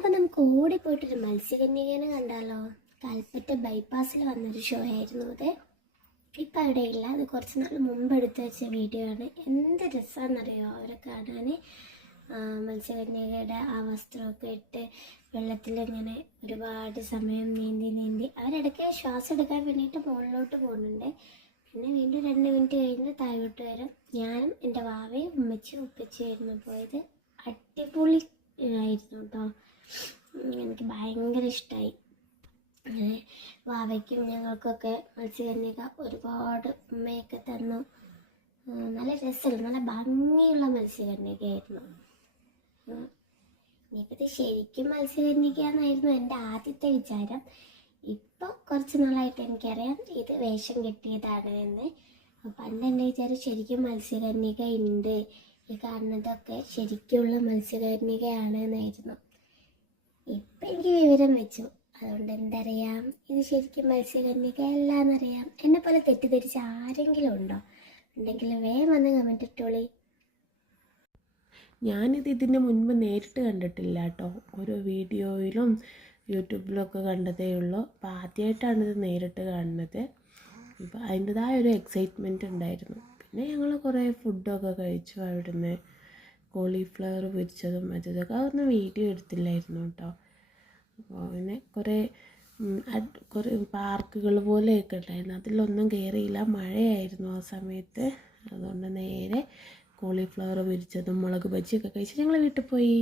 അപ്പം നമുക്ക് ഓടിപ്പോയിട്ടൊരു മത്സ്യകന്യകേനെ കണ്ടാലോ? കൽപ്പറ്റ ബൈപ്പാസിൽ വന്നൊരു ഷോ ആയിരുന്നു അത്. ഇപ്പം അവിടെ ഇല്ല, അത് കുറച്ച് നാൾ മുമ്പ് എടുത്തു വെച്ച വീഡിയോ ആണ്. എന്ത് രസമാണെന്നറിയോ അവരെ കാണാൻ. മത്സ്യകന്യകയുടെ ആ വസ്ത്രമൊക്കെ ഇട്ട് വെള്ളത്തിലിങ്ങനെ ഒരുപാട് സമയം നീന്തി അവരിടയ്ക്ക് ശ്വാസം എടുക്കാൻ വേണ്ടിയിട്ട് മുകളിലോട്ട് പോകുന്നുണ്ട്. പിന്നെ വീണ്ടും 2 മിനിറ്റ് കഴിഞ്ഞ് താഴോട്ട് വരും. ഞാനും എൻ്റെ വാവയും ഉമ്മച്ചിയും ഉപ്പച്ചിയായിരുന്നു പോയത്. അടിപൊളി ആയിരുന്നു കേട്ടോ. എനിക്ക് ഭയങ്കര ഇഷ്ടമായി. അങ്ങനെ വാവയ്ക്കും ഞങ്ങൾക്കൊക്കെ മത്സ്യകന്യക ഒരുപാട് ഉമ്മയൊക്കെ തന്നു. നല്ല രസമുള്ള നല്ല ഭംഗിയുള്ള മത്സ്യകന്യകയായിരുന്നു. ഇനിയിപ്പോൾ ശരിക്കും മത്സ്യകന്യകയാണെന്നായിരുന്നു എൻ്റെ ആദ്യത്തെ വിചാരം. ഇപ്പോൾ കുറച്ച് നാളായിട്ട് എനിക്കറിയാം ഇത് വേഷം കെട്ടിയതാണ് എന്ന്. പണ്ട് എൻ്റെ വിചാരം ശരിക്കും മത്സ്യകന്യക ഉണ്ട്, ഈ കാണുന്നതൊക്കെ ശരിക്കുള്ള മത്സ്യകന്യകയാണ് എന്നായിരുന്നു. ഇപ്പം എനിക്ക് വിവരം വെച്ചു, അതുകൊണ്ട് എന്തറിയാം ഇത് ശരിക്കും മത്സ്യകന്യക അല്ല എന്നറിയാം. എന്നെപ്പോലെ തെറ്റിദ്ധരിച്ച ആരെങ്കിലും ഉണ്ടോ? ഉണ്ടെങ്കിൽ വേഗം വന്ന് കമൻറ്റ് ഇട്ടോളി. ഇതിന് മുൻപ് നേരിട്ട് കണ്ടിട്ടില്ല കേട്ടോ. ഓരോ വീഡിയോയിലും യൂട്യൂബിലൊക്കെ കണ്ടതേ ഉള്ളൂ. അപ്പോൾ ആദ്യമായിട്ടാണ് ഇത് നേരിട്ട് കാണുന്നത്. ഇപ്പോൾ അതിൻ്റെതായ ഒരു എക്സൈറ്റ്മെൻറ്റ് ഉണ്ടായിരുന്നു. പിന്നെ ഞങ്ങൾ കുറേ ഫുഡൊക്കെ കഴിച്ചു അവിടുന്ന്. കോളിഫ്ലവർ പൊരിച്ചതും ഇതൊക്കെ അതൊന്നും വീഡിയോ എടുത്തില്ലായിരുന്നു കേട്ടോ. അപ്പോൾ പിന്നെ കുറേ പാർക്കുകൾ പോലെയൊക്കെ ഉണ്ടായിരുന്നു. അതിലൊന്നും കയറിയില്ല, മഴയായിരുന്നു ആ സമയത്ത്. അതുകൊണ്ട് നേരെ കോളിഫ്ലവർ പൊരിച്ചതും മുളക് ബജിയൊക്കെ കഴിച്ച് ഞങ്ങൾ വീട്ടിൽ പോയി.